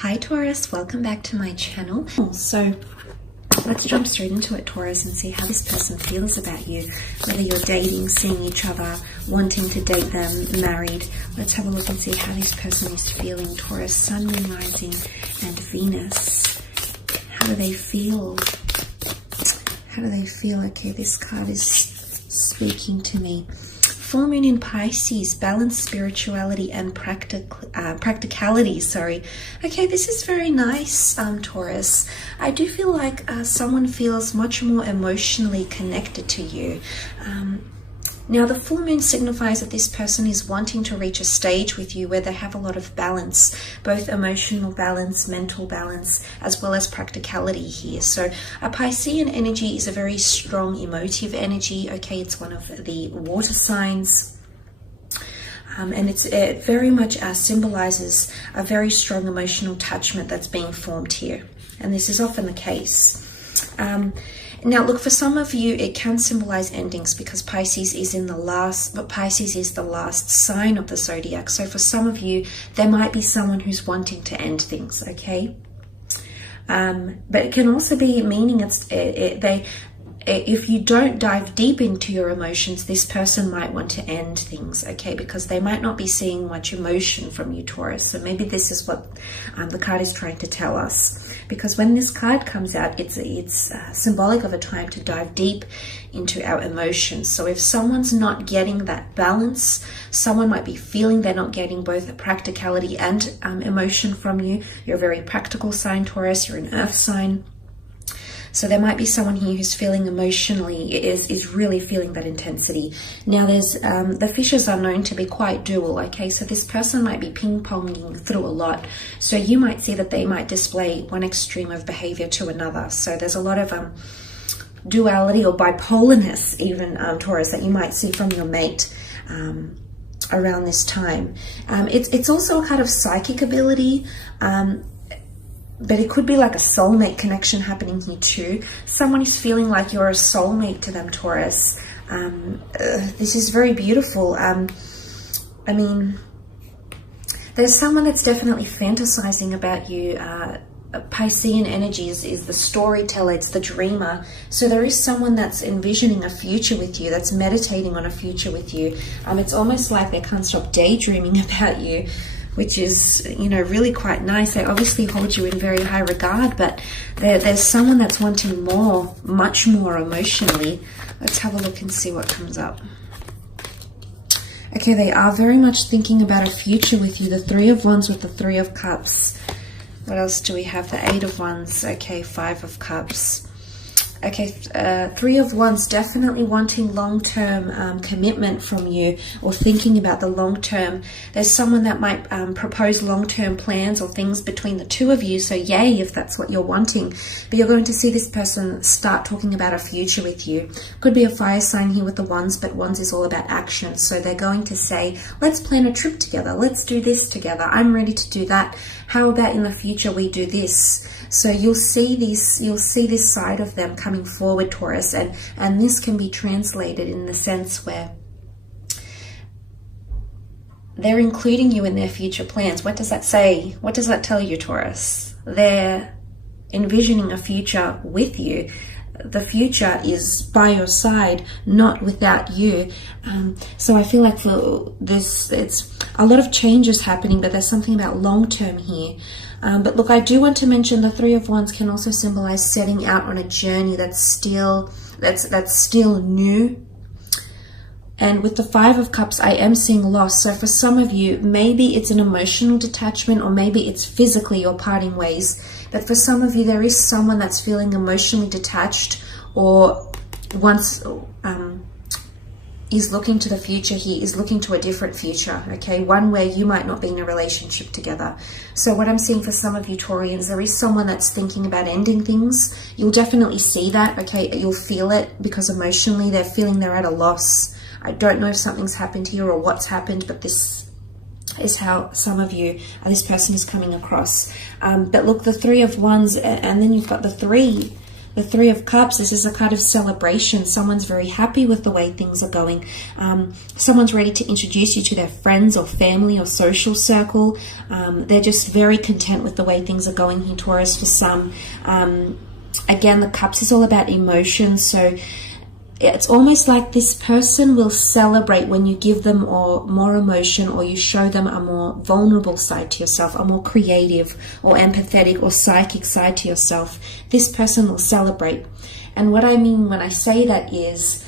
Hi Taurus, welcome back to my channel. So let's jump straight into it, Taurus, and see how this person feels about you. Whether you're dating, seeing each other, wanting to date them, married. Let's have a look and see how this person is feeling. Taurus, Sun, Moon, Rising, and Venus. How do they feel? How do they feel? Okay, this card is speaking to me. Full moon in Pisces, balance, spirituality, and practicality. Okay, this is very nice, Taurus. I do feel like someone feels much more emotionally connected to you. Now, the full moon signifies that this person is wanting to reach a stage with you where they have a lot of balance, both emotional balance, mental balance, as well as practicality here. So a Piscean energy is a very strong emotive energy. Okay, it's one of the water signs. And it very much symbolizes a very strong emotional attachment that's being formed here. And this is often the case. Now, look, for some of you, it can symbolize endings because Pisces is the last sign of the zodiac. So for some of you, there might be someone who's wanting to end things, okay? But it can also be meaning if you don't dive deep into your emotions, this person might want to end things, okay? Because they might not be seeing much emotion from you, Taurus. So maybe this is what the card is trying to tell us. Because when this card comes out, it's symbolic of a time to dive deep into our emotions. So if someone's not getting that balance, someone might be feeling they're not getting both practicality and emotion from you. You're a very practical sign, Taurus. You're an earth sign. So there might be someone here who's feeling emotionally, is really feeling that intensity. Now there's, the fishes are known to be quite dual, okay? So this person might be ping-ponging through a lot. So you might see that they might display one extreme of behavior to another. So there's a lot of duality or bipolarness even, Taurus, that you might see from your mate around this time. It's also a kind of psychic ability, but it could be like a soulmate connection happening here too. Someone is feeling like you're a soulmate to them, Taurus. This is very beautiful. I mean, there's someone that's definitely fantasizing about you. Piscean energy is the storyteller, it's the dreamer. So there is someone that's envisioning a future with you, that's meditating on a future with you. It's almost like they can't stop daydreaming about you, which is, you know, really quite nice. They obviously hold you in very high regard, but there's someone that's wanting more, much more emotionally. Let's have a look and see what comes up. Okay, they are very much thinking about a future with you. The Three of Wands with the Three of Cups. What else do we have? The Eight of Wands. Okay, Five of Cups. Okay, Three of Wands, definitely wanting long-term commitment from you, or thinking about the long term. There's someone that might propose long-term plans or things between the two of you, so yay if that's what you're wanting. But you're going to see this person start talking about a future with you. Could be a fire sign here with the Wands, but Wands is all about action. So they're going to say, let's plan a trip together. Let's do this together. I'm ready to do that. How about in the future we do this? So you'll see this side of them coming forward, Taurus, and this can be translated in the sense where they're including you in their future plans. What does that say? What does that tell you, Taurus? They're envisioning a future with you. The future is by your side, not without you. So I feel like for this, it's a lot of changes happening, but there's something about long term here. But look, I do want to mention the Three of Wands can also symbolize setting out on a journey that's still new. And with the Five of Cups, I am seeing loss. So for some of you, maybe it's an emotional detachment, or maybe it's physically you're parting ways. But for some of you, there is someone that's feeling emotionally detached, or once is looking to the future here, is looking to a different future, okay? One where you might not be in a relationship together. So what I'm seeing for some of you Taurians, there is someone that's thinking about ending things. You'll definitely see that, okay? You'll feel it because emotionally they're feeling they're at a loss. I don't know if something's happened here or what's happened, but this is how some of you, this person is coming across. But look, the Three of Wands, and then you've got the Three The Three of Cups, this is a card of celebration. Someone's very happy with the way things are going. Someone's ready to introduce you to their friends or family or social circle. They're just very content with the way things are going here, Taurus, for some. Again, the Cups is all about emotions, so it's almost like this person will celebrate when you give them more emotion, or you show them a more vulnerable side to yourself, a more creative or empathetic or psychic side to yourself. This person will celebrate. And what I mean when I say that is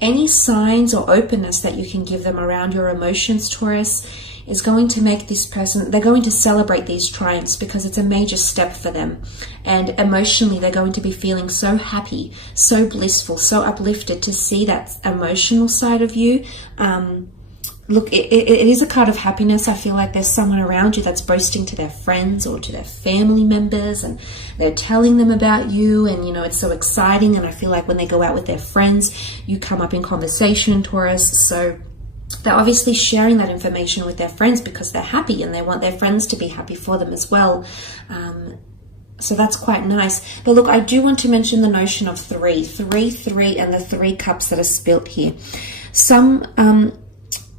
any signs or openness that you can give them around your emotions, Taurus, is going to make this person, they're going to celebrate these triumphs because it's a major step for them. And emotionally, they're going to be feeling so happy, so blissful, so uplifted to see that emotional side of you. Look, it is a card of happiness. I feel like there's someone around you that's boasting to their friends or to their family members, and they're telling them about you, and you know, it's so exciting. And I feel like when they go out with their friends, you come up in conversation, Taurus. So they're obviously sharing that information with their friends because they're happy and they want their friends to be happy for them as well. So that's quite nice. But look, I do want to mention the notion of three, and the 3 cups that are spilt here.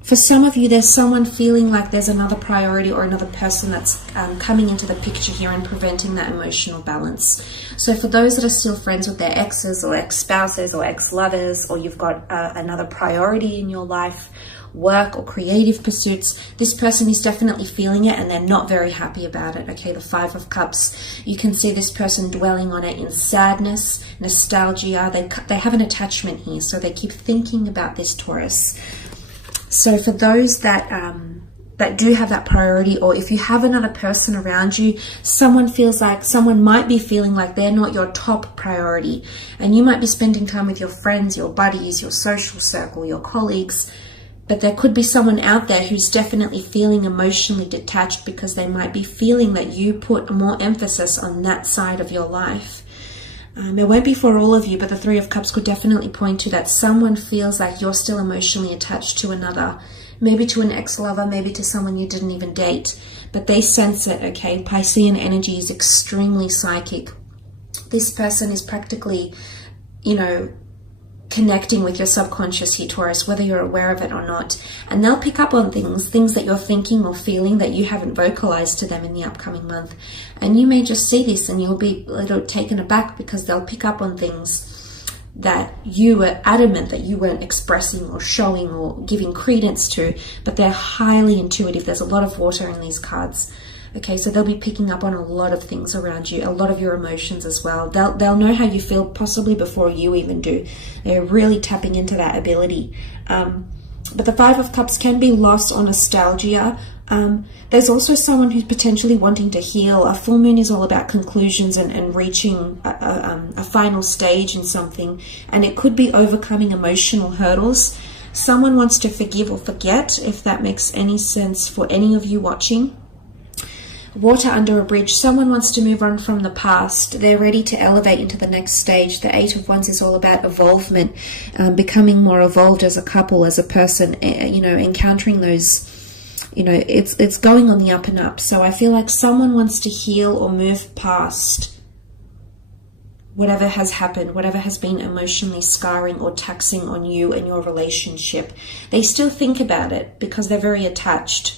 For some of you, there's someone feeling like there's another priority or another person that's coming into the picture here and preventing that emotional balance. So for those that are still friends with their exes or ex-spouses or ex-lovers, or you've got another priority in your life, work or creative pursuits, this person is definitely feeling it and they're not very happy about it. Okay, the 5 of Cups, you can see this person dwelling on it in sadness, nostalgia. They have an attachment here, so they keep thinking about this, Taurus. So for those that do have that priority, or if you have another person around you, someone might be feeling like they're not your top priority, and you might be spending time with your friends, your buddies, your social circle, your colleagues, but there could be someone out there who's definitely feeling emotionally detached because they might be feeling that you put more emphasis on that side of your life. It won't be for all of you, but the 3 of Cups could definitely point to that someone feels like you're still emotionally attached to another, maybe to an ex-lover, maybe to someone you didn't even date, but they sense it, okay? Piscean energy is extremely psychic. This person is practically, you know, connecting with your subconscious here, Taurus, whether you're aware of it or not. And they'll pick up on things that you're thinking or feeling that you haven't vocalized to them in the upcoming month. And you may just see this and you'll be a little taken aback because they'll pick up on things that you were adamant that you weren't expressing or showing or giving credence to, but they're highly intuitive. There's a lot of water in these cards. Okay, so they'll be picking up on a lot of things around you, a lot of your emotions as well. They'll know how you feel possibly before you even do. They're really tapping into that ability. But the 5 of Cups can be loss or nostalgia. There's also someone who's potentially wanting to heal. A full moon is all about conclusions and reaching a final stage in something. And it could be overcoming emotional hurdles. Someone wants to forgive or forget, if that makes any sense for any of you watching. Water under a bridge. Someone wants to move on from the past. They're ready to elevate into the next stage. The 8 of Wands is all about evolvement, becoming more evolved as a couple, as a person, you know, encountering those, you know, it's going on the up and up. So I feel like someone wants to heal or move past whatever has happened, whatever has been emotionally scarring or taxing on you and your relationship. They still think about it because they're very attached.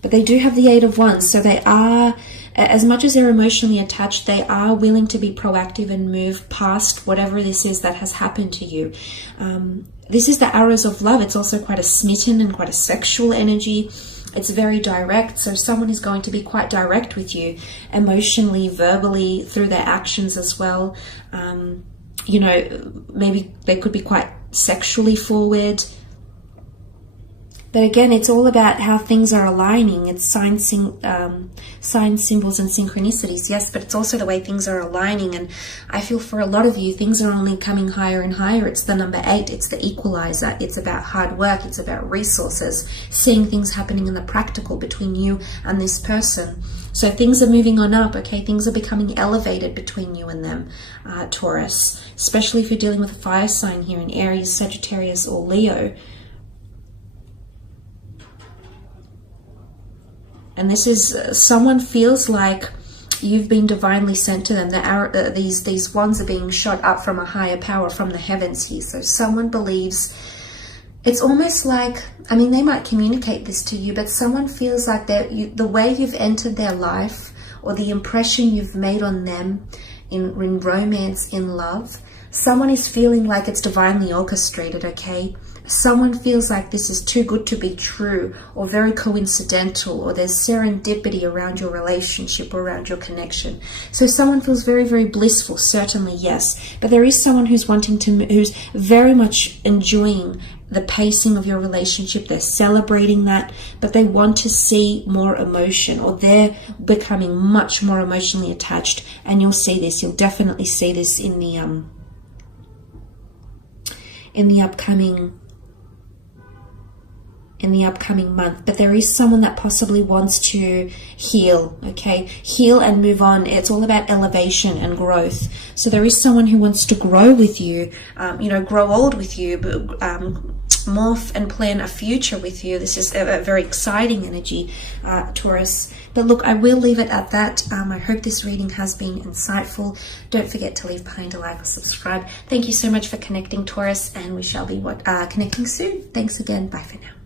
But they do have the 8 of Wands, so they are, as much as they're emotionally attached, they are willing to be proactive and move past whatever this is that has happened to you. This is the arrows of love. It's also quite a smitten and quite a sexual energy. It's very direct, so someone is going to be quite direct with you, emotionally, verbally, through their actions as well. You know, maybe they could be quite sexually forward. But again, it's all about how things are aligning. It's signs, symbols, and synchronicities, yes, but it's also the way things are aligning. And I feel for a lot of you, things are only coming higher and higher. It's the number 8. It's the equalizer. It's about hard work. It's about resources, seeing things happening in the practical between you and this person. So things are moving on up, okay? Things are becoming elevated between you and them, Taurus, especially if you're dealing with a fire sign here in Aries, Sagittarius, or Leo. And this is someone feels like you've been divinely sent to them. These wands are being shot up from a higher power, from the heavens here. So someone believes, it's almost like, I mean, they might communicate this to you, but someone feels like the way you've entered their life, or the impression you've made on them in romance, in love, someone is feeling like it's divinely orchestrated, okay? Someone feels like this is too good to be true, or very coincidental, or there's serendipity around your relationship, or around your connection. So someone feels very, very blissful, certainly, yes. But there is someone who's who's very much enjoying the pacing of your relationship. They're celebrating that, but they want to see more emotion, or they're becoming much more emotionally attached. And you'll see this, you'll definitely see this in the upcoming month. But there is someone that possibly wants to heal, okay? Heal and move on. It's all about elevation and growth. So there is someone who wants to grow with you, grow old with you, but morph and plan a future with you. This is a very exciting energy, Taurus. But look, I will leave it at that. I hope this reading has been insightful. Don't forget to leave behind a like or subscribe. Thank you so much for connecting, Taurus, and we shall be connecting soon. Thanks again. Bye for now.